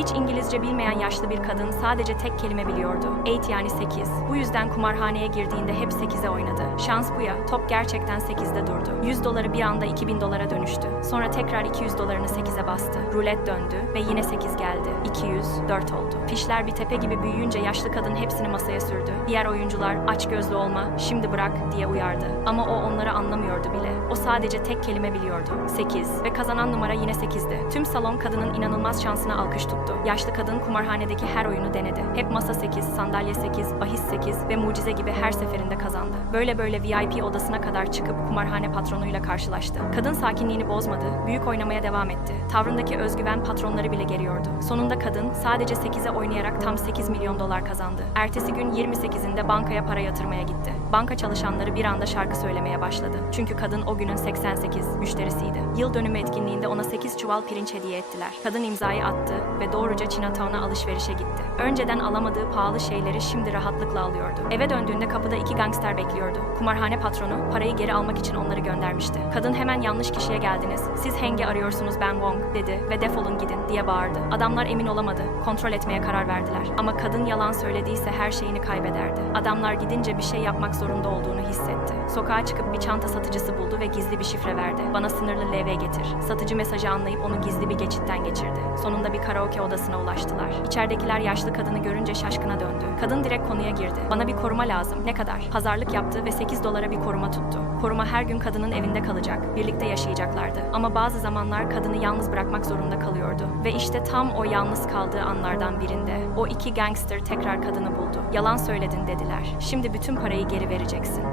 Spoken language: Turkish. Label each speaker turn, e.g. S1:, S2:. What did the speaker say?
S1: Hiç İngilizce bilmeyen yaşlı bir kadın sadece tek kelime biliyordu. Eight yani 8. Bu yüzden kumarhaneye girdiğinde hep 8'e oynadı. Şans bu ya, top gerçekten 8'de durdu. 100 doları bir anda 2000 dolara dönüştü. Sonra tekrar 200 dolarını 8'e bastı. Rulet döndü ve yine 8 geldi. 200, 4 oldu. Fişler bir tepe gibi büyüyünce yaşlı kadın hepsini masaya sürdü. Diğer oyuncular aç gözlü olma, şimdi bırak diye uyardı. Ama o onları anlamıyordu bile. O sadece tek kelime biliyordu. 8 ve kazanan numara yine 8'di. Tüm salon kadının inanılmaz şansına alkış tuttu. Yaşlı kadın kumarhanedeki her oyunu denedi. Hep masa 8, sandalye 8, bahis 8 ve mucize gibi her seferinde kazandı. Böyle böyle VIP odasına kadar çıkıp kumarhane patronuyla karşılaştı. Kadın sakinliğini bozmadı, büyük oynamaya devam etti. Tavrındaki özgüven patronları bile geriyordu. Sonunda kadın sadece 8'e oynayarak tam 8 milyon dolar kazandı. Ertesi gün 28'inde bankaya para yatırmaya gitti. Banka çalışanları bir anda şarkı söylemeye başladı. Çünkü kadın o günün 88 müşterisiydi. Yıl dönümü etkinliğinde ona 8 çuval pirinç hediye ettiler. Kadın imzayı attı ve doğruca Chinatown'a alışverişe gitti. Önceden alamadığı pahalı şeyleri şimdi rahatlıkla alıyordu. Eve döndüğünde kapıda iki gangster bekliyordu. Kumarhane patronu parayı geri almak için onları göndermişti. Kadın hemen yanlış kişiye geldiniz. Siz Heng'i arıyorsunuz ben Wong dedi ve defolun gidin diye bağırdı. Adamlar emin olamadı. Kontrol etmeye karar verdiler. Ama kadın yalan söylediyse her şeyini kaybederdi. Adamlar gidince bir şey yapmak zorunda olduğunu hissetti. Sokağa çıkıp bir çanta satıcısı buldu ve gizli bir şifre verdi. Bana sınırlı LV getir. Satıcı mesajı anlayıp onu gizli bir geçitten geçirdi. Sonunda bir karaoke odasına ulaştılar. İçeridekiler yaşlı kadını görünce şaşkına döndü. Kadın direkt konuya girdi. Bana bir koruma lazım. Ne kadar? Pazarlık yaptı ve 8 dolara bir koruma tuttu. Koruma her gün kadının evinde kalacak. Birlikte yaşayacaklardı. Ama bazı zamanlar kadını yalnız bırakmak zorunda kalıyordu. Ve işte tam o yalnız kaldığı anlardan birinde o iki gangster tekrar kadını buldu. Yalan söyledin dediler. Şimdi bütün parayı geri vereceksin.